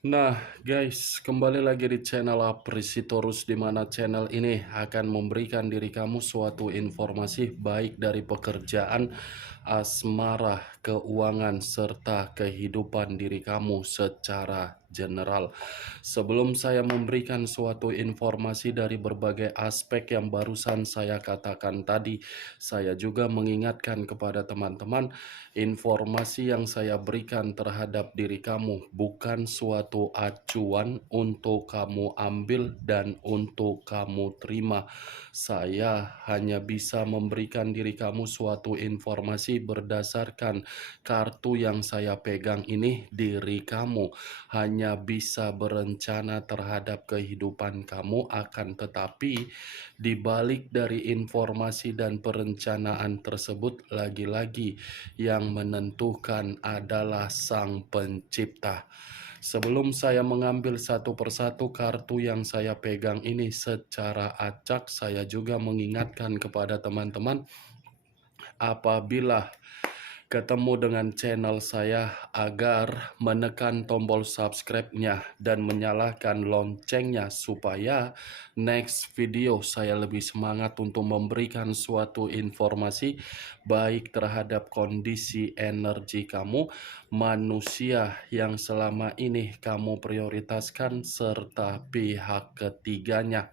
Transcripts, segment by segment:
Nah, guys, kembali lagi di channel Aprisitorus, di mana channel ini akan memberikan diri kamu suatu informasi baik dari pekerjaan, asmara, keuangan, serta kehidupan diri kamu secara general. Sebelum saya memberikan suatu informasi dari berbagai aspek yang barusan saya katakan tadi, saya juga mengingatkan kepada teman-teman, informasi yang saya berikan terhadap diri kamu bukan suatu acuan untuk kamu ambil dan untuk kamu terima. Saya hanya bisa memberikan diri kamu suatu informasi berdasarkan kartu yang saya pegang ini. Diri kamu hanya bisa berencana terhadap kehidupan kamu, akan tetapi di balik dari informasi dan perencanaan tersebut, lagi-lagi yang menentukan adalah Sang Pencipta. Sebelum saya mengambil satu persatu kartu yang saya pegang ini secara acak, saya juga mengingatkan kepada teman-teman, apabila ketemu dengan channel saya, agar menekan tombol subscribe-nya dan menyalakan loncengnya supaya next video saya lebih semangat untuk memberikan suatu informasi baik terhadap kondisi energi kamu, manusia yang selama ini kamu prioritaskan, serta pihak ketiganya.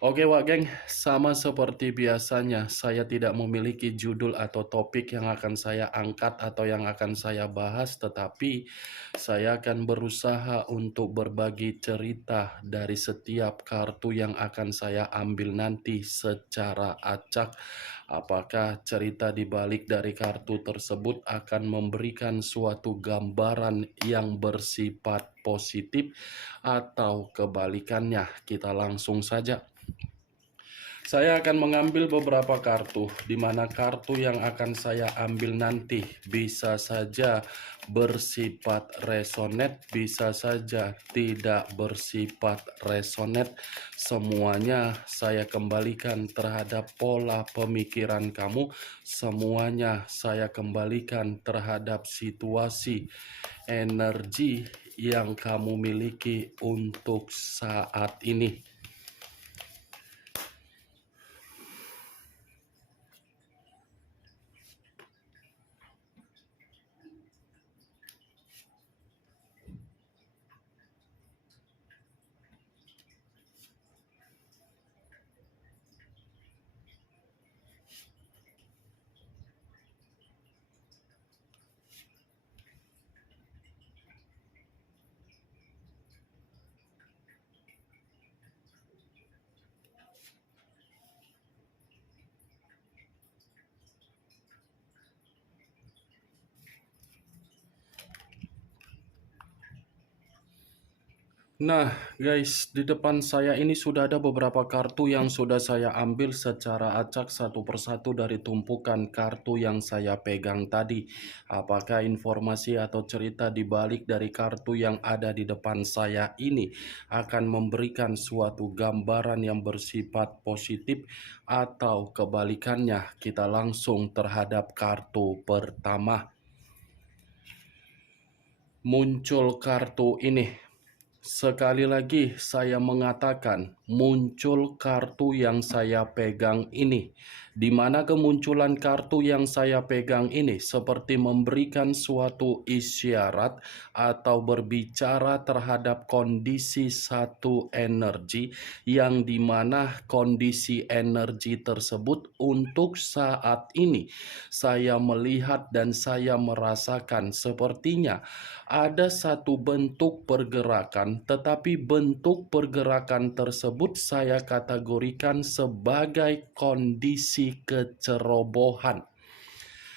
Oke Wak Geng, sama seperti biasanya saya tidak memiliki judul atau topik yang akan saya angkat atau yang akan saya bahas, tetapi saya akan berusaha untuk berbagi cerita dari setiap kartu yang akan saya ambil nanti secara acak. Apakah cerita di balik dari kartu tersebut akan memberikan suatu gambaran yang bersifat positif atau kebalikannya? Kita langsung saja. Saya akan mengambil beberapa kartu, di mana kartu yang akan saya ambil nanti bisa saja bersifat resonate, bisa saja tidak bersifat resonate. Semuanya saya kembalikan terhadap pola pemikiran kamu, semuanya saya kembalikan terhadap situasi energi yang kamu miliki untuk saat ini. Nah, guys, di depan saya ini sudah ada beberapa kartu yang sudah saya ambil secara acak satu persatu dari tumpukan kartu yang saya pegang tadi. Apakah informasi atau cerita di balik dari kartu yang ada di depan saya ini akan memberikan suatu gambaran yang bersifat positif atau kebalikannya? Kita langsung terhadap kartu pertama. Muncul kartu ini. Sekali lagi saya mengatakan, muncul kartu yang saya pegang ini. Di mana kemunculan kartu yang saya pegang ini seperti memberikan suatu isyarat atau berbicara terhadap kondisi satu energi, yang dimana kondisi energi tersebut untuk saat ini saya melihat dan saya merasakan sepertinya ada satu bentuk pergerakan, tetapi bentuk pergerakan tersebut saya kategorikan sebagai kondisi kecerobohan.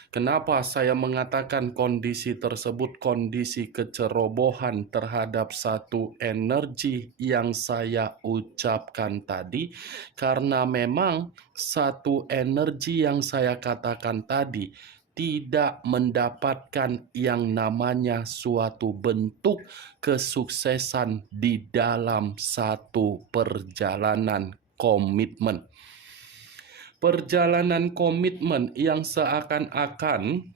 Kenapa saya mengatakan kondisi tersebut kondisi kecerobohan terhadap satu energi yang saya ucapkan tadi? Karena memang satu energi yang saya katakan tadi tidak mendapatkan yang namanya suatu bentuk kesuksesan di dalam satu perjalanan komitmen. Perjalanan komitmen yang seakan-akan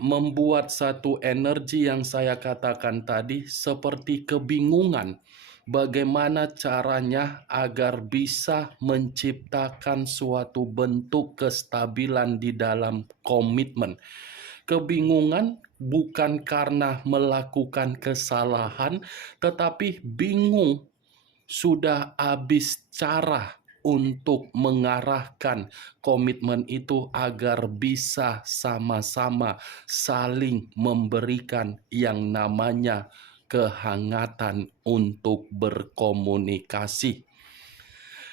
membuat satu energi yang saya katakan tadi seperti kebingungan. Bagaimana caranya agar bisa menciptakan suatu bentuk kestabilan di dalam komitmen. Kebingungan bukan karena melakukan kesalahan, tetapi bingung sudah habis cara untuk mengarahkan komitmen itu agar bisa sama-sama saling memberikan yang namanya kehangatan untuk berkomunikasi.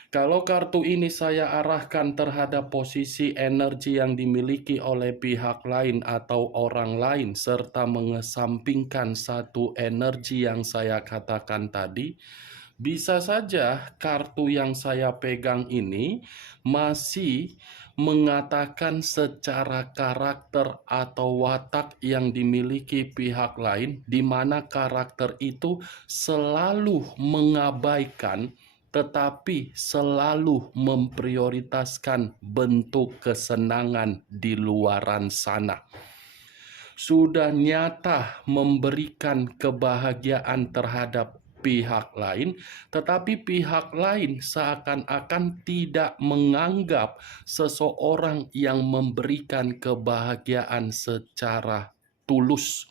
Kalau kartu ini saya arahkan terhadap posisi energi yang dimiliki oleh pihak lain atau orang lain, serta mengesampingkan satu energi yang saya katakan tadi, bisa saja kartu yang saya pegang ini masih mengatakan secara karakter atau watak yang dimiliki pihak lain, di mana karakter itu selalu mengabaikan tetapi selalu memprioritaskan bentuk kesenangan di luaran sana. Sudah nyata memberikan kebahagiaan terhadap pihak lain, tetapi pihak lain seakan-akan tidak menganggap seseorang yang memberikan kebahagiaan secara tulus.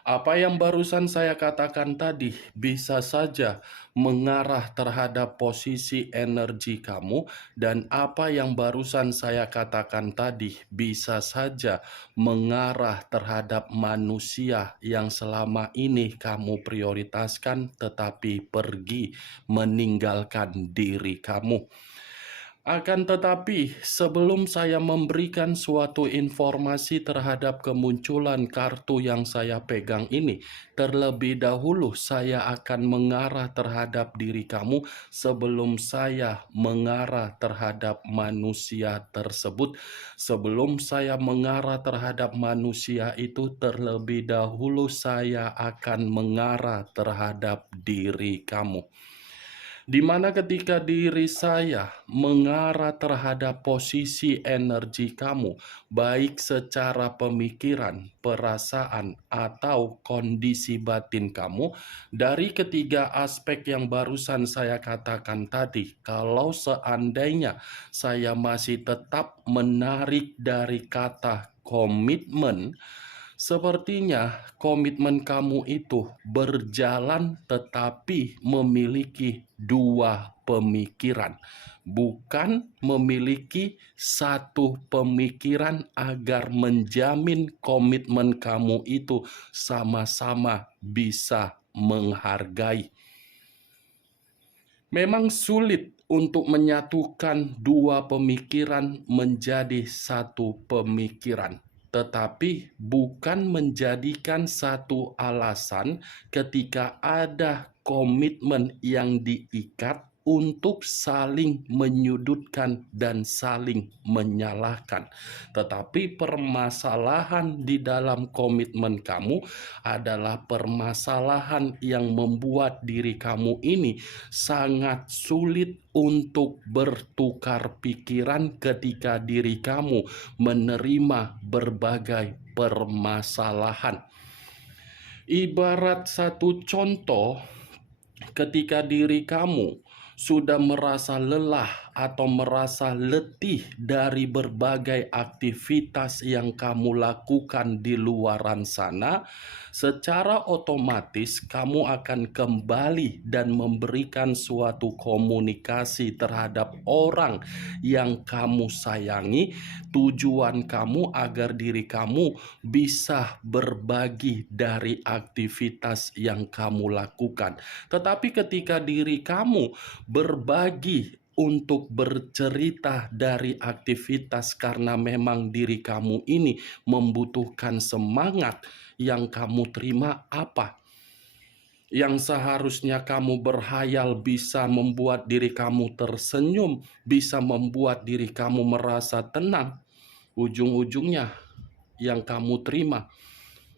Apa yang barusan saya katakan tadi bisa saja mengarah terhadap posisi energi kamu, dan apa yang barusan saya katakan tadi bisa saja mengarah terhadap manusia yang selama ini kamu prioritaskan tetapi pergi meninggalkan diri kamu. Akan tetapi, sebelum saya memberikan suatu informasi terhadap kemunculan kartu yang saya pegang ini, terlebih dahulu saya akan mengarah terhadap diri kamu sebelum saya mengarah terhadap manusia tersebut. Sebelum saya mengarah terhadap manusia itu, terlebih dahulu saya akan mengarah terhadap diri kamu. Di mana ketika diri saya mengarah terhadap posisi energi kamu, baik secara pemikiran, perasaan, atau kondisi batin kamu, dari ketiga aspek yang barusan saya katakan tadi, kalau seandainya saya masih tetap menarik dari kata komitmen, sepertinya komitmen kamu itu berjalan tetapi memiliki dua pemikiran, bukan memiliki satu pemikiran agar menjamin komitmen kamu itu sama-sama bisa menghargai. Memang sulit untuk menyatukan dua pemikiran menjadi satu pemikiran, tetapi bukan menjadikan satu alasan ketika ada komitmen yang diikat untuk saling menyudutkan dan saling menyalahkan. Tetapi permasalahan di dalam komitmen kamu adalah permasalahan yang membuat diri kamu ini sangat sulit untuk bertukar pikiran ketika diri kamu menerima berbagai permasalahan. Ibarat satu contoh, ketika diri kamu sudah merasa lelah atau merasa letih dari berbagai aktivitas yang kamu lakukan di luaran sana, secara otomatis kamu akan kembali dan memberikan suatu komunikasi terhadap orang yang kamu sayangi. Tujuan kamu agar diri kamu bisa berbagi dari aktivitas yang kamu lakukan. Tetapi ketika diri kamu berbagi untuk bercerita dari aktivitas karena memang diri kamu ini membutuhkan semangat, yang kamu terima apa? Yang seharusnya kamu berhayal bisa membuat diri kamu tersenyum, bisa membuat diri kamu merasa tenang, ujung-ujungnya yang kamu terima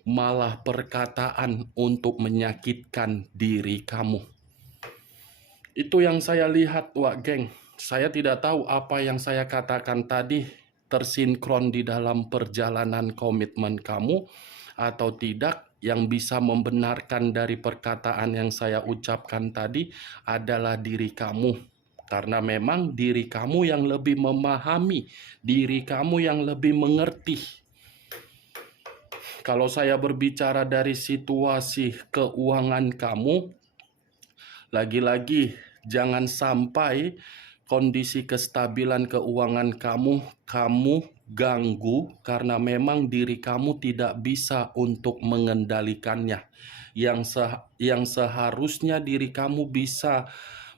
malah perkataan untuk menyakitkan diri kamu. Itu yang saya lihat, Wak Geng. Saya tidak tahu apa yang saya katakan tadi tersinkron di dalam perjalanan komitmen kamu atau tidak. Yang bisa membenarkan dari perkataan yang saya ucapkan tadi adalah diri kamu. Karena memang diri kamu yang lebih memahami, diri kamu yang lebih mengerti. Kalau saya berbicara dari situasi keuangan kamu, lagi-lagi jangan sampai kondisi kestabilan keuangan kamu ganggu karena memang diri kamu tidak bisa untuk mengendalikannya. Yang seharusnya diri kamu bisa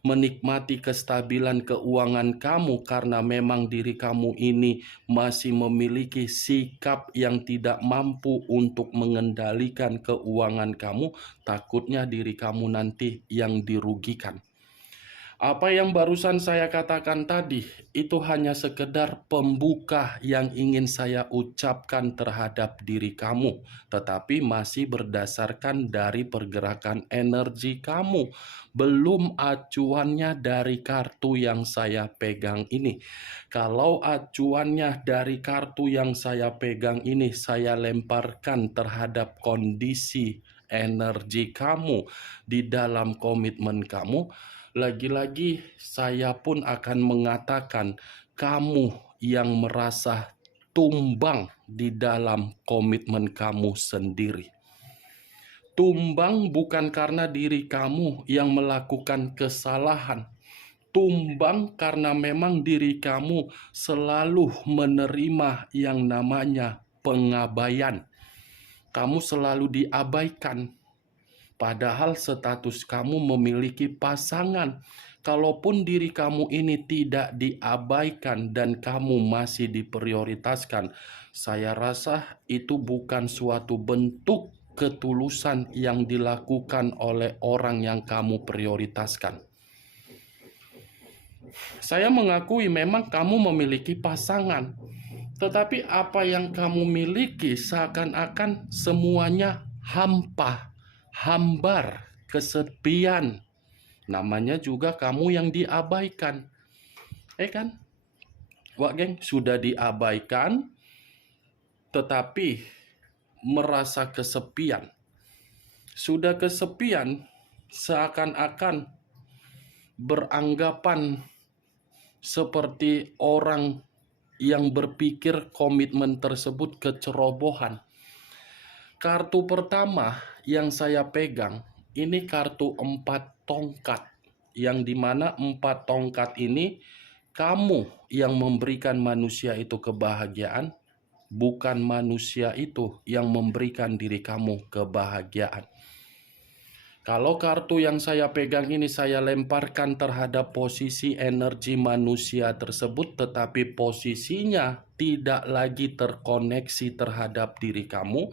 menikmati kestabilan keuangan kamu karena memang diri kamu ini masih memiliki sikap yang tidak mampu untuk mengendalikan keuangan kamu, takutnya diri kamu nanti yang dirugikan. Apa yang barusan saya katakan tadi, itu hanya sekedar pembuka yang ingin saya ucapkan terhadap diri kamu, tetapi masih berdasarkan dari pergerakan energi kamu, belum acuannya dari kartu yang saya pegang ini. Kalau acuannya dari kartu yang saya pegang ini, saya lemparkan terhadap kondisi energi kamu di dalam komitmen kamu, lagi-lagi saya pun akan mengatakan kamu yang merasa tumbang di dalam komitmen kamu sendiri. Tumbang bukan karena diri kamu yang melakukan kesalahan. Tumbang karena memang diri kamu selalu menerima yang namanya pengabaian. Kamu selalu diabaikan. Padahal status kamu memiliki pasangan. Kalaupun diri kamu ini tidak diabaikan dan kamu masih diprioritaskan, saya rasa itu bukan suatu bentuk ketulusan yang dilakukan oleh orang yang kamu prioritaskan. Saya mengakui memang kamu memiliki pasangan, tetapi apa yang kamu miliki seakan-akan semuanya hampa, hambar, kesepian. Namanya juga kamu yang diabaikan. Kan? Wak geng, sudah diabaikan tetapi merasa kesepian. Sudah kesepian seakan-akan beranggapan seperti orang yang berpikir komitmen tersebut kecerobohan. Kartu pertama yang saya pegang ini kartu 4 tongkat, yang dimana 4 tongkat ini kamu yang memberikan manusia itu kebahagiaan, bukan manusia itu yang memberikan diri kamu kebahagiaan. Kalau kartu yang saya pegang ini saya lemparkan terhadap posisi energi manusia tersebut, tetapi posisinya tidak lagi terkoneksi terhadap diri kamu,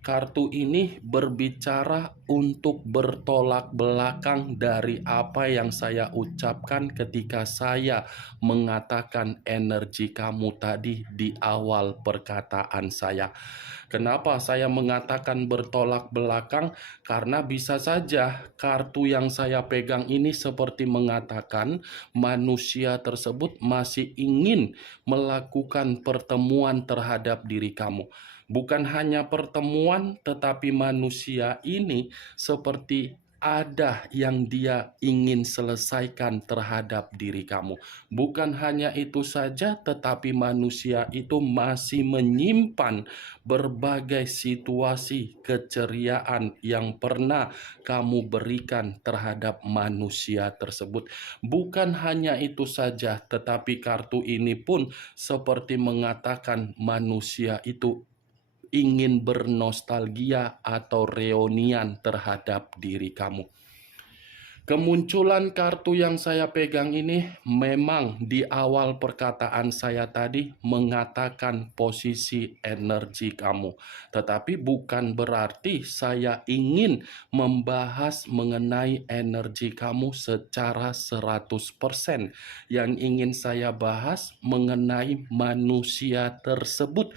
kartu ini berbicara untuk bertolak belakang dari apa yang saya ucapkan ketika saya mengatakan energi kamu tadi di awal perkataan saya. Kenapa saya mengatakan bertolak belakang? Karena bisa saja kartu yang saya pegang ini seperti mengatakan manusia tersebut masih ingin melakukan pertemuan terhadap diri kamu. Bukan hanya pertemuan, tetapi manusia ini seperti ada yang dia ingin selesaikan terhadap diri kamu. Bukan hanya itu saja, tetapi manusia itu masih menyimpan berbagai situasi keceriaan yang pernah kamu berikan terhadap manusia tersebut. Bukan hanya itu saja, tetapi kartu ini pun seperti mengatakan manusia itu ingin bernostalgia atau reunian terhadap diri kamu. Kemunculan kartu yang saya pegang ini memang di awal perkataan saya tadi mengatakan posisi energi kamu. Tetapi bukan berarti saya ingin membahas mengenai energi kamu secara 100%. Yang ingin saya bahas mengenai manusia tersebut.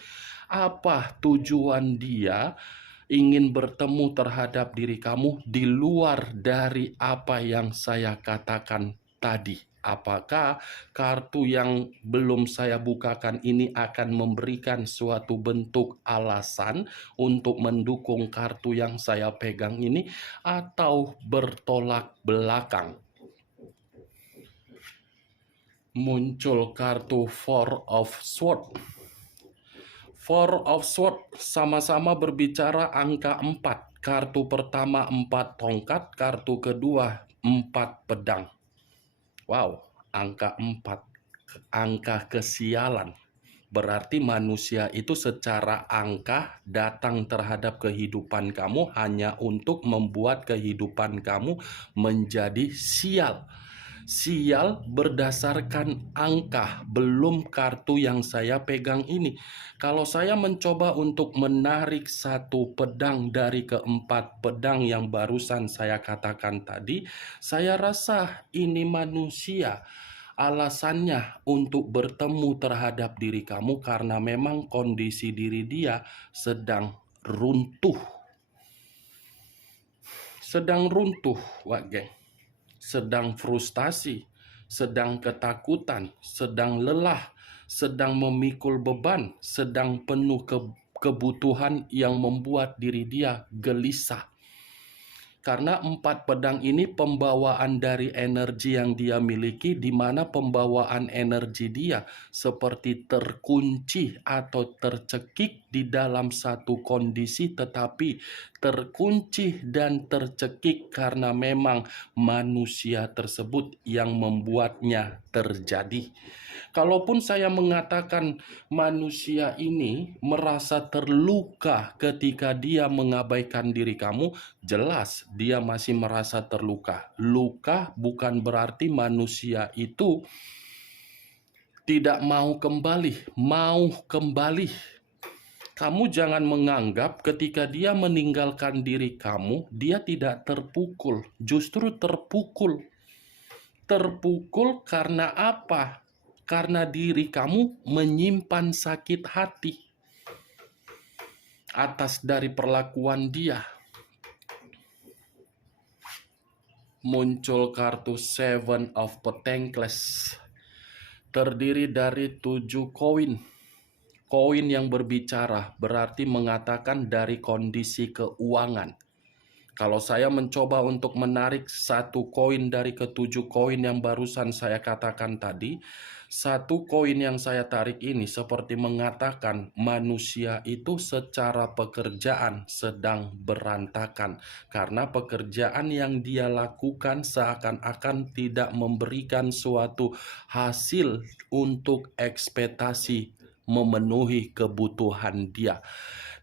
Apa tujuan dia ingin bertemu terhadap diri kamu di luar dari apa yang saya katakan tadi. Apakah kartu yang belum saya bukakan ini akan memberikan suatu bentuk alasan untuk mendukung kartu yang saya pegang ini atau bertolak belakang? Muncul kartu Four of Swords. Four of Swords sama-sama berbicara angka 4. Kartu pertama 4 tongkat, kartu kedua 4 pedang. Wow, angka 4, angka kesialan. Berarti manusia itu secara angka datang terhadap kehidupan kamu hanya untuk membuat kehidupan kamu menjadi sial. Sial berdasarkan angka, belum kartu yang saya pegang ini. Kalau saya mencoba untuk menarik satu pedang dari keempat pedang yang barusan saya katakan tadi, saya rasa ini manusia. Alasannya untuk bertemu terhadap diri kamu karena memang kondisi diri dia sedang runtuh. Sedang runtuh, Wak Geng. Sedang frustasi, sedang ketakutan, sedang lelah, sedang memikul beban, sedang penuh kebutuhan yang membuat diri dia gelisah. Karena 4 pedang ini pembawaan dari energi yang dia miliki, di mana pembawaan energi dia seperti terkunci atau tercekik di dalam satu kondisi, tetapi terkunci dan tercekik karena memang manusia tersebut yang membuatnya terjadi. Kalaupun saya mengatakan manusia ini merasa terluka ketika dia mengabaikan diri kamu, jelas dia masih merasa terluka. Luka bukan berarti manusia itu tidak mau kembali, mau kembali. Kamu jangan menganggap ketika dia meninggalkan diri kamu, dia tidak terpukul. Justru terpukul. Terpukul karena apa? Karena diri kamu menyimpan sakit hati atas dari perlakuan dia. Muncul kartu Seven of Pentacles. Terdiri dari 7 koin. Koin yang berbicara berarti mengatakan dari kondisi keuangan. Kalau saya mencoba untuk menarik satu koin dari ke-7 koin yang barusan saya katakan tadi, satu koin yang saya tarik ini seperti mengatakan manusia itu secara pekerjaan sedang berantakan. Karena pekerjaan yang dia lakukan seakan-akan tidak memberikan suatu hasil untuk ekspektasi memenuhi kebutuhan dia.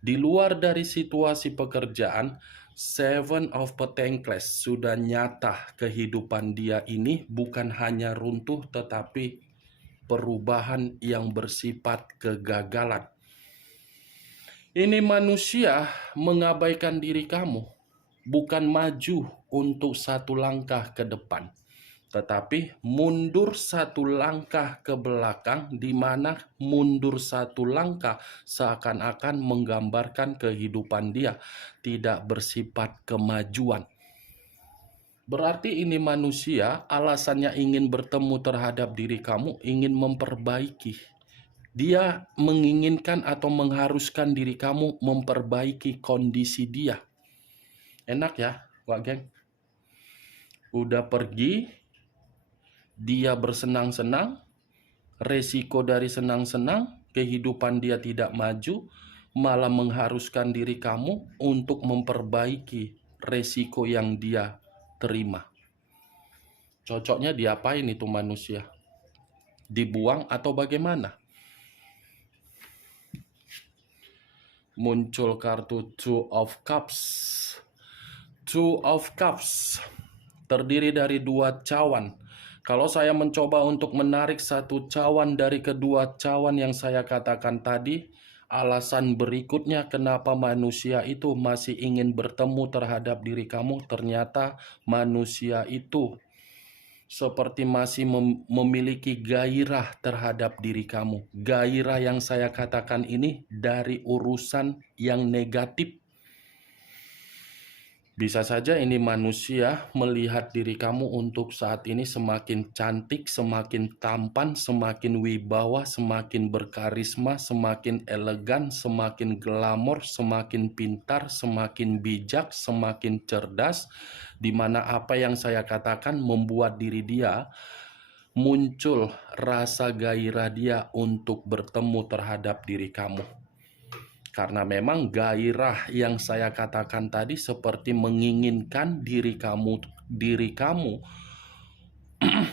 Di luar dari situasi pekerjaan, Seven of Pentacles sudah nyata kehidupan dia ini bukan hanya runtuh tetapi perubahan yang bersifat kegagalan. Ini manusia mengabaikan diri kamu, bukan maju untuk satu langkah ke depan, tetapi mundur satu langkah ke belakang, di mana mundur satu langkah seakan-akan menggambarkan kehidupan dia tidak bersifat kemajuan. Berarti ini manusia alasannya ingin bertemu terhadap diri kamu, ingin memperbaiki. Dia menginginkan atau mengharuskan diri kamu memperbaiki kondisi dia. Enak ya, Wak Geng? Udah pergi, dia bersenang-senang, resiko dari senang-senang, kehidupan dia tidak maju, malah mengharuskan diri kamu untuk memperbaiki resiko yang dia terima. Cocoknya diapain itu manusia? Dibuang atau bagaimana? Muncul kartu Two of Cups. Two of Cups terdiri dari 2 cawan. Kalau saya mencoba untuk menarik satu cawan dari kedua cawan yang saya katakan tadi, alasan berikutnya kenapa manusia itu masih ingin bertemu terhadap diri kamu, ternyata manusia itu seperti masih memiliki gairah terhadap diri kamu. Gairah yang saya katakan ini dari urusan yang negatif. Bisa saja ini manusia melihat diri kamu untuk saat ini semakin cantik, semakin tampan, semakin wibawa, semakin berkarisma, semakin elegan, semakin glamor, semakin pintar, semakin bijak, semakin cerdas, di mana apa yang saya katakan membuat diri dia muncul rasa gairah dia untuk bertemu terhadap diri kamu. Karena memang gairah yang saya katakan tadi seperti menginginkan diri kamu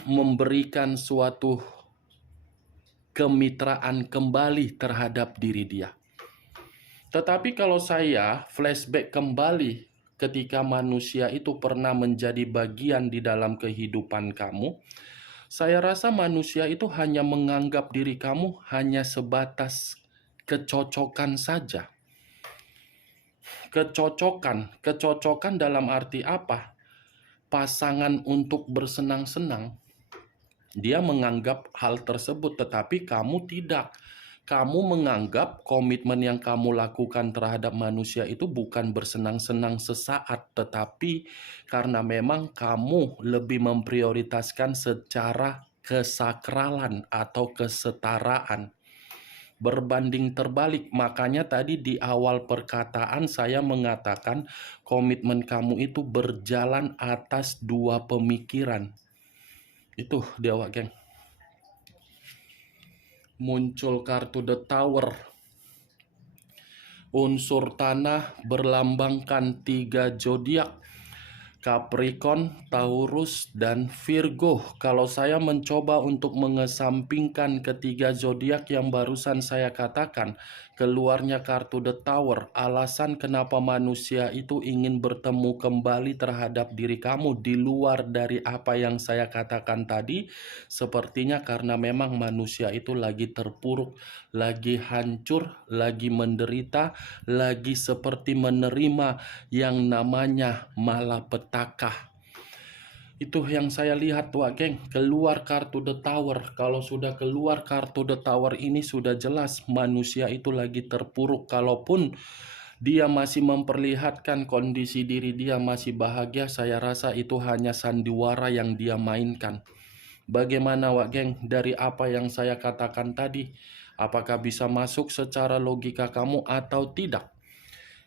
memberikan suatu kemitraan kembali terhadap diri dia. Tetapi kalau saya flashback kembali ketika manusia itu pernah menjadi bagian di dalam kehidupan kamu, saya rasa manusia itu hanya menganggap diri kamu hanya sebatas kecocokan saja. Kecocokan dalam arti apa? Pasangan untuk bersenang-senang. Dia menganggap hal tersebut, tetapi kamu tidak. Kamu menganggap komitmen yang kamu lakukan terhadap manusia itu bukan bersenang-senang sesaat, tetapi karena memang kamu lebih memprioritaskan secara kesakralan atau kesetaraan. Berbanding terbalik, makanya tadi di awal perkataan saya mengatakan komitmen kamu itu berjalan atas dua pemikiran. Itu dia, Wak Geng. Muncul kartu The Tower. Unsur tanah berlambangkan 3 zodiak. Capricorn, Taurus, dan Virgo. Kalau saya mencoba untuk mengesampingkan ketiga zodiak yang barusan saya katakan, keluarnya kartu The Tower. Alasan kenapa manusia itu ingin bertemu kembali terhadap diri kamu di luar dari apa yang saya katakan tadi, sepertinya karena memang manusia itu lagi terpuruk, lagi hancur, lagi menderita, lagi seperti menerima yang namanya malapetaka. Itu yang saya lihat, Wak Geng. Keluar kartu The Tower. Kalau sudah keluar kartu The Tower ini sudah jelas manusia itu lagi terpuruk. Kalaupun dia masih memperlihatkan kondisi diri dia masih bahagia, saya rasa itu hanya sandiwara yang dia mainkan. Bagaimana, Wak Geng, dari apa yang saya katakan tadi? Apakah bisa masuk secara logika kamu atau tidak?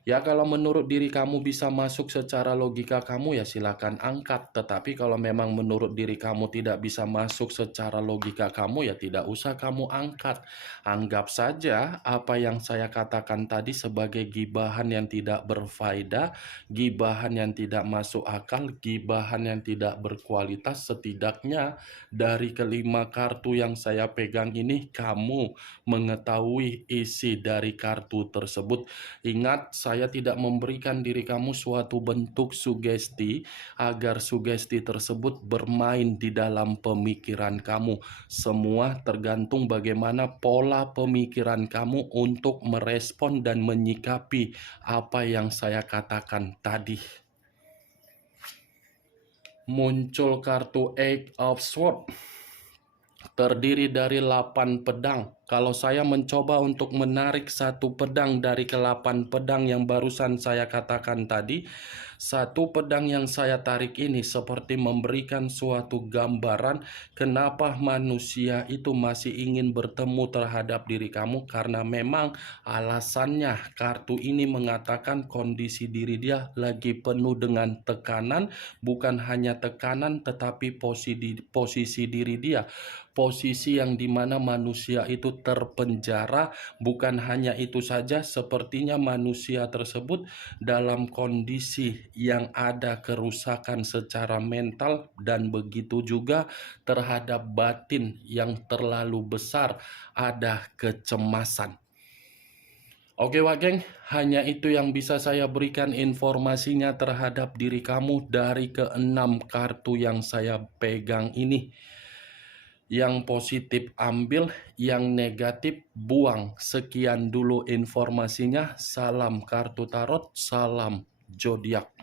Ya, kalau menurut diri kamu bisa masuk secara logika kamu, ya silakan angkat. Tetapi kalau memang menurut diri kamu tidak bisa masuk secara logika kamu, ya tidak usah kamu angkat. Anggap saja apa yang saya katakan tadi sebagai gibahan yang tidak berfaedah, gibahan yang tidak masuk akal, gibahan yang tidak berkualitas. Setidaknya dari kelima kartu yang saya pegang ini, kamu mengetahui isi dari kartu tersebut. Ingat, saya tidak memberikan diri kamu suatu bentuk sugesti agar sugesti tersebut bermain di dalam pemikiran kamu. Semua tergantung bagaimana pola pemikiran kamu untuk merespon dan menyikapi apa yang saya katakan tadi. Muncul kartu Eight of Swords. Terdiri dari 8 pedang. Kalau saya mencoba untuk menarik satu pedang dari ke-8 pedang yang barusan saya katakan tadi, satu pedang yang saya tarik ini seperti memberikan suatu gambaran kenapa manusia itu masih ingin bertemu terhadap diri kamu, karena memang alasannya kartu ini mengatakan kondisi diri dia lagi penuh dengan tekanan, bukan hanya tekanan tetapi posisi diri dia, posisi yang dimana manusia itu terpenjara. Bukan hanya itu saja, sepertinya manusia tersebut dalam kondisi yang ada kerusakan secara mental, dan begitu juga terhadap batin yang terlalu besar, ada kecemasan. Oke, Wak Geng, hanya itu yang bisa saya berikan informasinya terhadap diri kamu dari ke-6 kartu yang saya pegang ini. Yang positif ambil, yang negatif buang. Sekian dulu informasinya. Salam kartu tarot, salam zodiak.